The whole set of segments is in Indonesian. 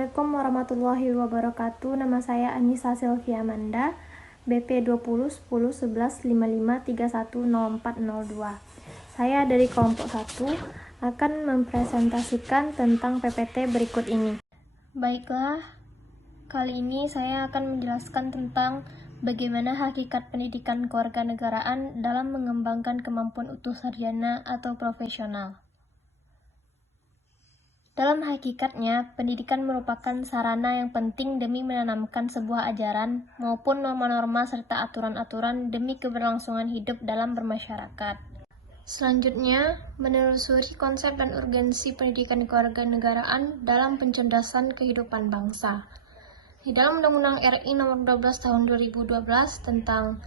Assalamualaikum warahmatullahi wabarakatuh. Nama saya Anissa Sylvia Amanda, BP 20 10 11 55 31 0402. Saya dari kelompok 1 akan mempresentasikan tentang PPT berikut ini. Baiklah, kali ini saya akan menjelaskan tentang bagaimana hakikat pendidikan kewarganegaraan dalam mengembangkan kemampuan utuh sarjana atau profesional. Dalam hakikatnya, pendidikan merupakan sarana yang penting demi menanamkan sebuah ajaran maupun norma-norma serta aturan-aturan demi keberlangsungan hidup dalam bermasyarakat. Selanjutnya, menelusuri konsep dan urgensi pendidikan kewarganegaraan dalam pencerdasan kehidupan bangsa. Di dalam Undang-Undang RI Nomor 12 Tahun 2012 tentang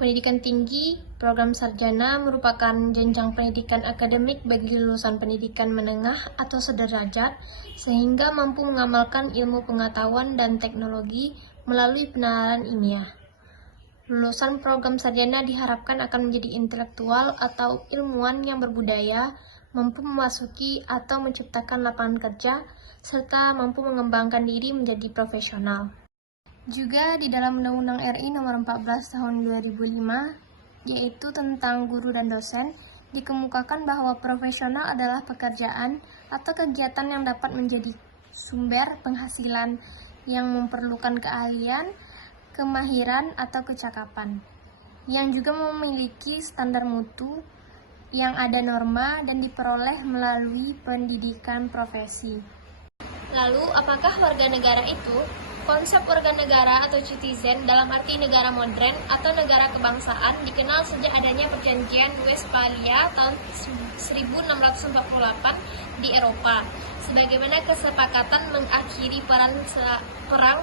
Pendidikan Tinggi, program sarjana merupakan jenjang pendidikan akademik bagi lulusan pendidikan menengah atau sederajat, sehingga mampu mengamalkan ilmu pengetahuan dan teknologi melalui penalaran ilmiah. Lulusan program sarjana diharapkan akan menjadi intelektual atau ilmuwan yang berbudaya, mampu memasuki atau menciptakan lapangan kerja, serta mampu mengembangkan diri menjadi profesional. Juga di dalam Undang-Undang RI Nomor 14 Tahun 2005, yaitu tentang guru dan dosen, dikemukakan bahwa profesional adalah pekerjaan atau kegiatan yang dapat menjadi sumber penghasilan yang memerlukan keahlian, kemahiran, atau kecakapan, yang juga memiliki standar mutu, yang ada norma dan diperoleh melalui pendidikan profesi. Lalu, apakah warga negara itu? Konsep warga negara atau citizen dalam arti negara modern atau negara kebangsaan dikenal sejak adanya perjanjian Westphalia tahun 1648 di Eropa, sebagaimana kesepakatan mengakhiri perang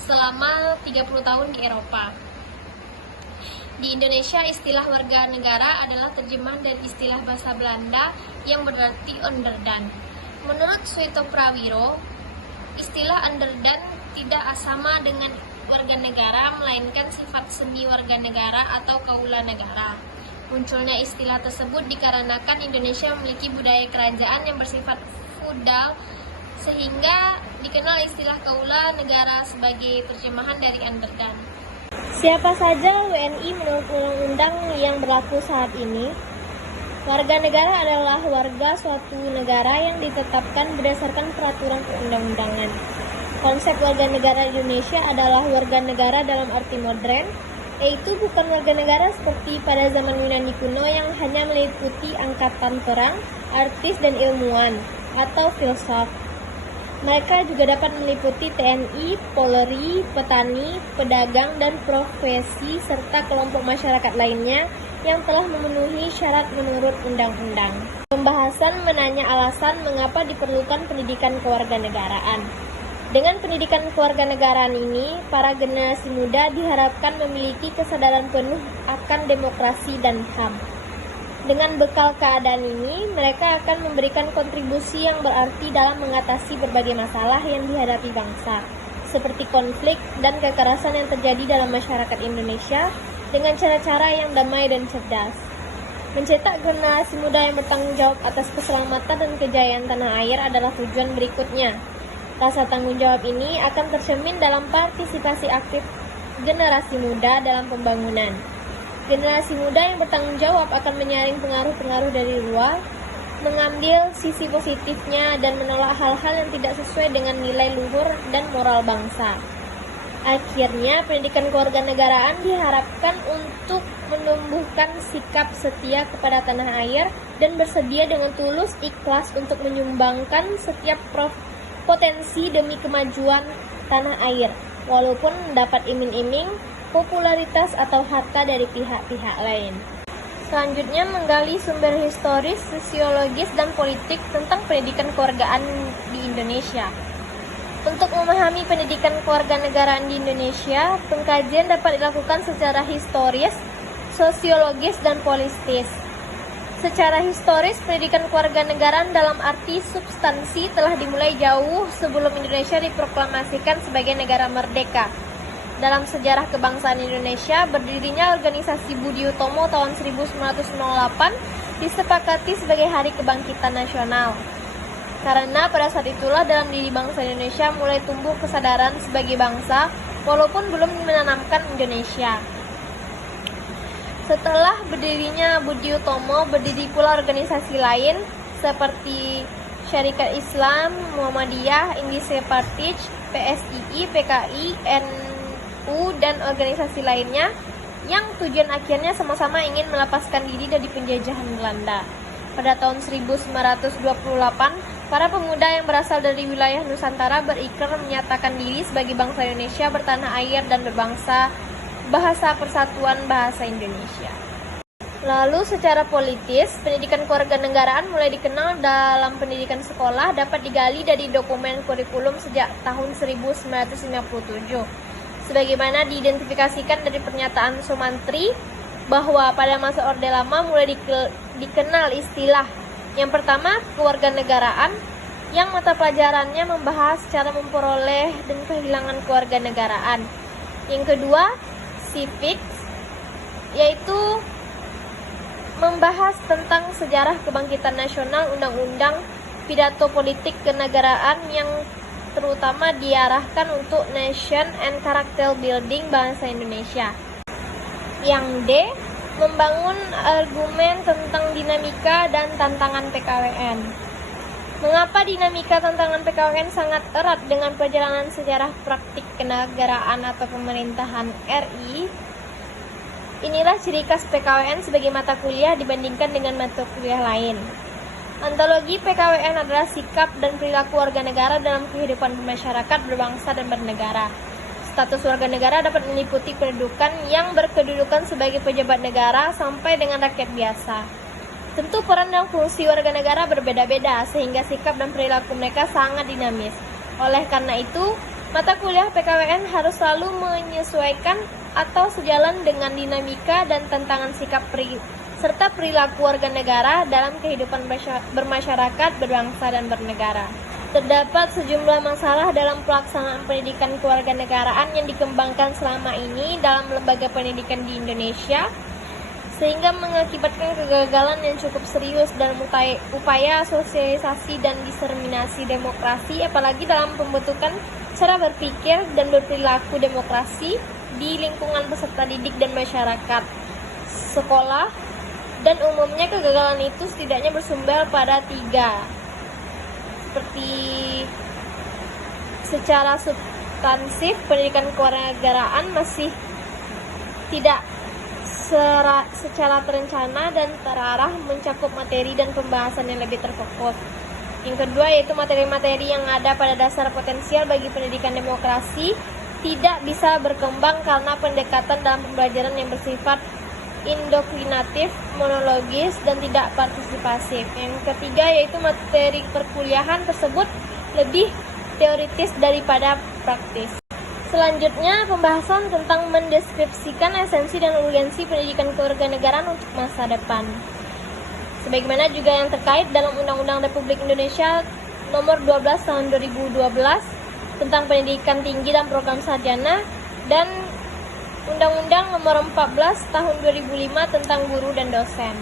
selama 30 tahun di Eropa. Di Indonesia, istilah warga negara adalah terjemahan dari istilah bahasa Belanda yang berarti onderdan. Menurut Suito Prawiro, istilah onderdan tidak sama dengan warga negara, melainkan sifat semi warga negara atau kaula negara. Munculnya istilah tersebut dikarenakan Indonesia memiliki budaya kerajaan yang bersifat feudal, sehingga dikenal istilah kaula negara sebagai terjemahan dari underdan. Siapa saja WNI menurut undang-undang yang berlaku saat ini? Warga negara adalah warga suatu negara yang ditetapkan berdasarkan peraturan perundang-undangan. Konsep warga negara Indonesia adalah warga negara dalam arti modern, yaitu bukan warga negara seperti pada zaman Yunani kuno yang hanya meliputi angkatan perang, artis dan ilmuwan, atau filsuf. Mereka juga dapat meliputi TNI, Polri, petani, pedagang, dan profesi, serta kelompok masyarakat lainnya yang telah memenuhi syarat menurut undang-undang. Pembahasan menanya alasan mengapa diperlukan pendidikan kewarganegaraan. Dengan pendidikan kewarganegaraan ini, para generasi muda diharapkan memiliki kesadaran penuh akan demokrasi dan HAM. Dengan bekal keadaan ini, mereka akan memberikan kontribusi yang berarti dalam mengatasi berbagai masalah yang dihadapi bangsa, seperti konflik dan kekerasan yang terjadi dalam masyarakat Indonesia dengan cara-cara yang damai dan cerdas. Mencetak generasi muda yang bertanggung jawab atas keselamatan dan kejayaan tanah air adalah tujuan berikutnya. Rasa tanggung jawab ini akan tercermin dalam partisipasi aktif generasi muda dalam pembangunan. Generasi muda yang bertanggung jawab akan menyaring pengaruh-pengaruh dari luar, mengambil sisi positifnya, dan menolak hal-hal yang tidak sesuai dengan nilai luhur dan moral bangsa. Akhirnya, pendidikan kewarganegaraan diharapkan untuk menumbuhkan sikap setia kepada tanah air dan bersedia dengan tulus ikhlas untuk menyumbangkan setiap potensi demi kemajuan tanah air, walaupun mendapat iming-iming, popularitas atau harta dari pihak-pihak lain. Selanjutnya, menggali sumber historis, sosiologis, dan politik tentang pendidikan kewargaan di Indonesia. Untuk memahami pendidikan kewarganegaraan di Indonesia, pengkajian dapat dilakukan secara historis, sosiologis, dan politis. Secara historis, pendidikan kewarganegaraan dalam arti substansi telah dimulai jauh sebelum Indonesia diproklamasikan sebagai negara merdeka. Dalam sejarah kebangsaan Indonesia, berdirinya organisasi Budi Utomo tahun 1908 disepakati sebagai Hari Kebangkitan Nasional. Karena pada saat itulah dalam diri bangsa Indonesia mulai tumbuh kesadaran sebagai bangsa, walaupun belum menanamkan Indonesia. Setelah berdirinya Budi Utomo, berdiri pula organisasi lain seperti Syarikat Islam, Muhammadiyah, Indonesia Partij, PSII, PKI, NU, dan organisasi lainnya yang tujuan akhirnya sama-sama ingin melepaskan diri dari penjajahan Belanda. Pada tahun 1928, para pemuda yang berasal dari wilayah Nusantara berikrar menyatakan diri sebagai bangsa Indonesia bertanah air dan berbangsa Bahasa Persatuan Bahasa Indonesia. Lalu secara politis, pendidikan kewarganegaraan mulai dikenal dalam pendidikan sekolah dapat digali dari dokumen kurikulum sejak tahun 1957. Sebagaimana diidentifikasikan dari pernyataan Sumantri bahwa pada masa Orde Lama mulai dikenal istilah yang pertama kewarganegaraan, yang mata pelajarannya membahas cara memperoleh dan kehilangan kewarganegaraan. Yang kedua, civics, yaitu membahas tentang sejarah kebangkitan nasional, undang-undang, pidato politik kenegaraan yang terutama diarahkan untuk nation and character building bahasa Indonesia. Yang D, membangun argumen tentang dinamika dan tantangan PKWN. Mengapa dinamika tantangan PKWN sangat erat dengan perjalanan sejarah praktik kenegaraan atau pemerintahan RI? Inilah ciri khas PKWN sebagai mata kuliah dibandingkan dengan mata kuliah lain. Antologi PKWN adalah sikap dan perilaku warga negara dalam kehidupan masyarakat berbangsa dan bernegara. Status warga negara dapat meliputi pendudukan yang berkedudukan sebagai pejabat negara sampai dengan rakyat biasa. Tentu peran dan fungsi warga negara berbeda-beda sehingga sikap dan perilaku mereka sangat dinamis. Oleh karena itu, mata kuliah PKWN harus selalu menyesuaikan atau sejalan dengan dinamika dan tantangan sikap serta perilaku warga negara dalam kehidupan bermasyarakat, berbangsa, dan bernegara. Terdapat sejumlah masalah dalam pelaksanaan pendidikan kewarganegaraan yang dikembangkan selama ini dalam lembaga pendidikan di Indonesia, sehingga mengakibatkan kegagalan yang cukup serius dalam upaya sosialisasi dan diseminasi demokrasi, apalagi dalam pembentukan cara berpikir dan berperilaku demokrasi di lingkungan peserta didik dan masyarakat sekolah. Dan umumnya kegagalan itu setidaknya bersumber pada 3. Seperti secara substansif, pendidikan kewarganegaraan masih tidak secara terencana dan terarah mencakup materi dan pembahasan yang lebih terfokus. Yang kedua yaitu materi-materi yang ada pada dasar potensial bagi pendidikan demokrasi tidak bisa berkembang karena pendekatan dalam pembelajaran yang bersifat indoktrinatif, monologis, dan tidak partisipasif. Yang ketiga yaitu materi perkuliahan tersebut lebih teoritis daripada praktis. Selanjutnya, pembahasan tentang mendeskripsikan esensi dan urgensi pendidikan kewarganegaraan untuk masa depan. Sebagaimana juga yang terkait dalam Undang-Undang Republik Indonesia Nomor 12 Tahun 2012 tentang pendidikan tinggi dan program sarjana, dan Undang-Undang Nomor 14 Tahun 2005 tentang guru dan dosen.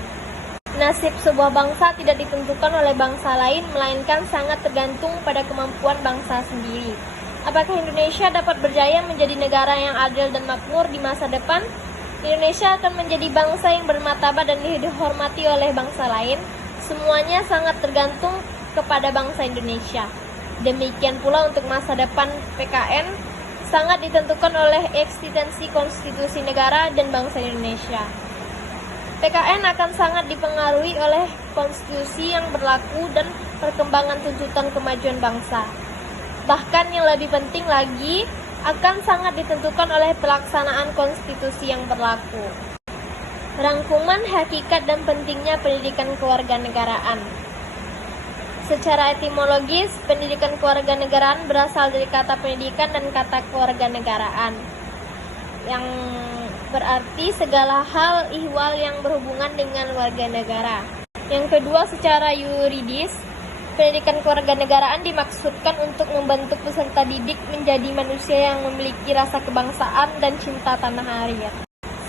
Nasib sebuah bangsa tidak ditentukan oleh bangsa lain, melainkan sangat tergantung pada kemampuan bangsa sendiri. Apakah Indonesia dapat berjaya menjadi negara yang adil dan makmur di masa depan? Indonesia akan menjadi bangsa yang bermartabat dan dihormati oleh bangsa lain. Semuanya sangat tergantung kepada bangsa Indonesia. Demikian pula untuk masa depan PKN sangat ditentukan oleh eksistensi konstitusi negara dan bangsa Indonesia. PKN akan sangat dipengaruhi oleh konstitusi yang berlaku dan perkembangan tuntutan kemajuan bangsa. Bahkan yang lebih penting lagi, akan sangat ditentukan oleh pelaksanaan konstitusi yang berlaku. Rangkuman hakikat dan pentingnya pendidikan kewarganegaraan. Secara etimologis, pendidikan kewarganegaraan berasal dari kata pendidikan dan kata kewarganegaraan, yang berarti segala hal ihwal yang berhubungan dengan warga negara. Yang kedua, secara yuridis, pendidikan kewarganegaraan dimaksudkan untuk membentuk peserta didik menjadi manusia yang memiliki rasa kebangsaan dan cinta tanah air.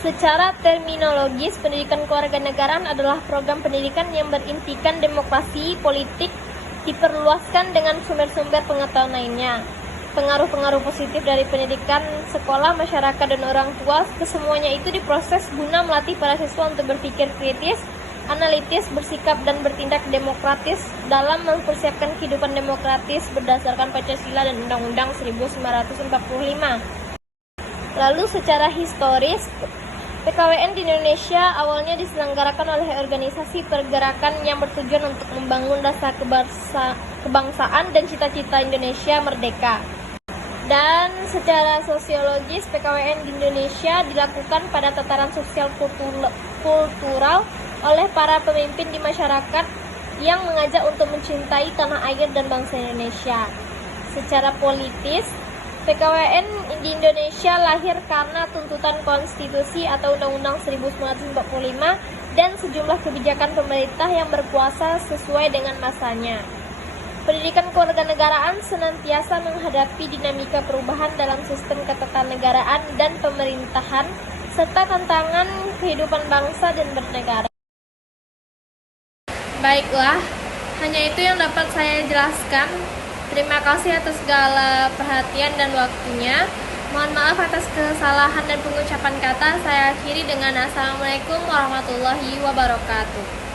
Secara terminologis, pendidikan kewarganegaraan adalah program pendidikan yang berintikan demokrasi politik diperluaskan dengan sumber-sumber pengetahuan lainnya. Pengaruh-pengaruh positif dari pendidikan sekolah, masyarakat, dan orang tua, kesemuanya itu diproses guna melatih para siswa untuk berpikir kritis, analitis, bersikap dan bertindak demokratis dalam mempersiapkan kehidupan demokratis berdasarkan Pancasila dan Undang-Undang 1945. Lalu secara historis, PKWN di Indonesia awalnya diselenggarakan oleh organisasi pergerakan yang bertujuan untuk membangun rasa kebangsaan dan cita-cita Indonesia merdeka. Dan secara sosiologis, PKWN di Indonesia dilakukan pada tataran sosial kultural oleh para pemimpin di masyarakat yang mengajak untuk mencintai tanah air dan bangsa Indonesia. Secara politis, PKWN di Indonesia lahir karena tuntutan konstitusi atau Undang-Undang 1945 dan sejumlah kebijakan pemerintah yang berkuasa sesuai dengan masanya. Pendidikan kewarganegaraan senantiasa menghadapi dinamika perubahan dalam sistem ketatanegaraan dan pemerintahan, serta tantangan kehidupan bangsa dan bernegara. Baiklah, hanya itu yang dapat saya jelaskan. Terima kasih atas segala perhatian dan waktunya. Mohon maaf atas kesalahan dan pengucapan kata. Saya akhiri dengan Assalamualaikum warahmatullahi wabarakatuh.